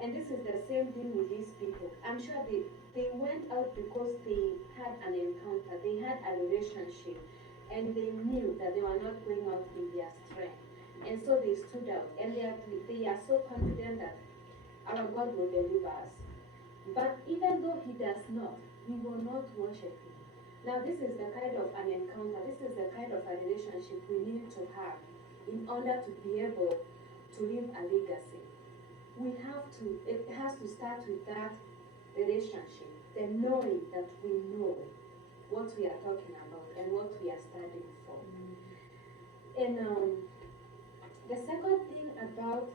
And this is the same thing with these people. I'm sure they went out because they had an encounter, they had a relationship, and they knew that they were not going out in their strength. And so they stood out, and they are so confident that our God will deliver us. But even though He does not, we will not worship Him. Now, this is the kind of an encounter, this is the kind of a relationship we need to have in order to be able to leave a legacy. We have to, it has to start with that relationship, the knowing that we know what we are talking about and what we are studying for. And the second thing about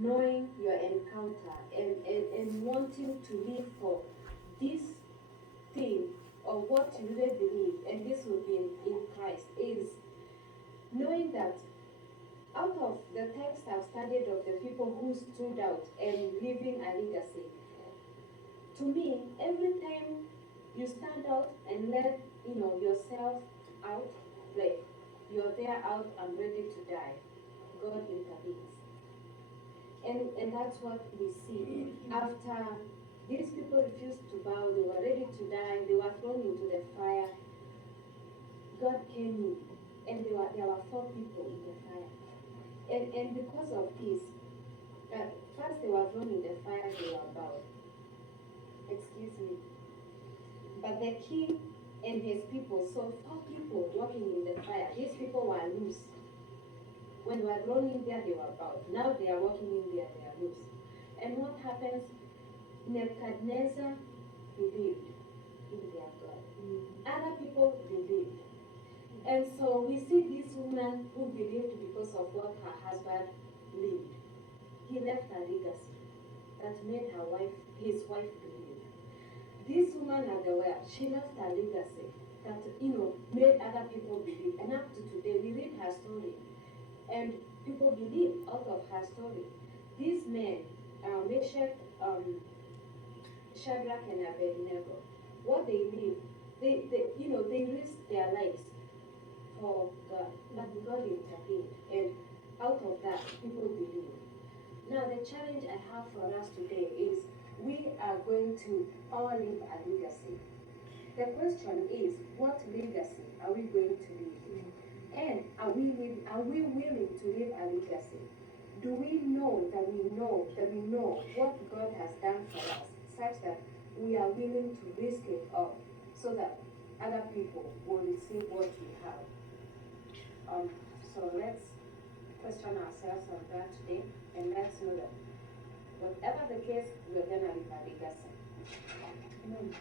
knowing your encounter and wanting to live for this thing or what you really believe, and this will be in Christ, is knowing that out of the text I've studied of the people who stood out and leaving a legacy, to me, every time you stand out and let yourself out, like you're there out and ready to die, God intervenes. And that's what we see. After these people refused to bow, they were ready to die, they were thrown into the fire. God came in, and there were four people in the fire. And because of this, first they were thrown in the fire, they were bowed. Excuse me. But the king and his people saw four people walking in the fire. These people were loose. When they were thrown in there, they were bound. Now they are walking in there, they are loose. And what happens? Nebuchadnezzar believed in their God. Other people believed. And so we see this woman who believed because of what her husband lived. He left a legacy that made his wife believe. This woman at the well, she left a legacy that made other people believe. And up to today, we read her story, and people believe out of her story. These men, Meshach, Shadrach, and Abednego, what they did, they risked their lives for God, but God intervened, and out of that, people believe. Now, the challenge I have for us today is we are going to all leave a legacy. The question is, what legacy are we going to leave? And are we willing to leave a legacy? Do we know that we know what God has done for us, such that we are willing to risk it all so that other people will receive what we have? So let's question ourselves on that today, and let's know that whatever the case, we're gonna leave a legacy. Amen.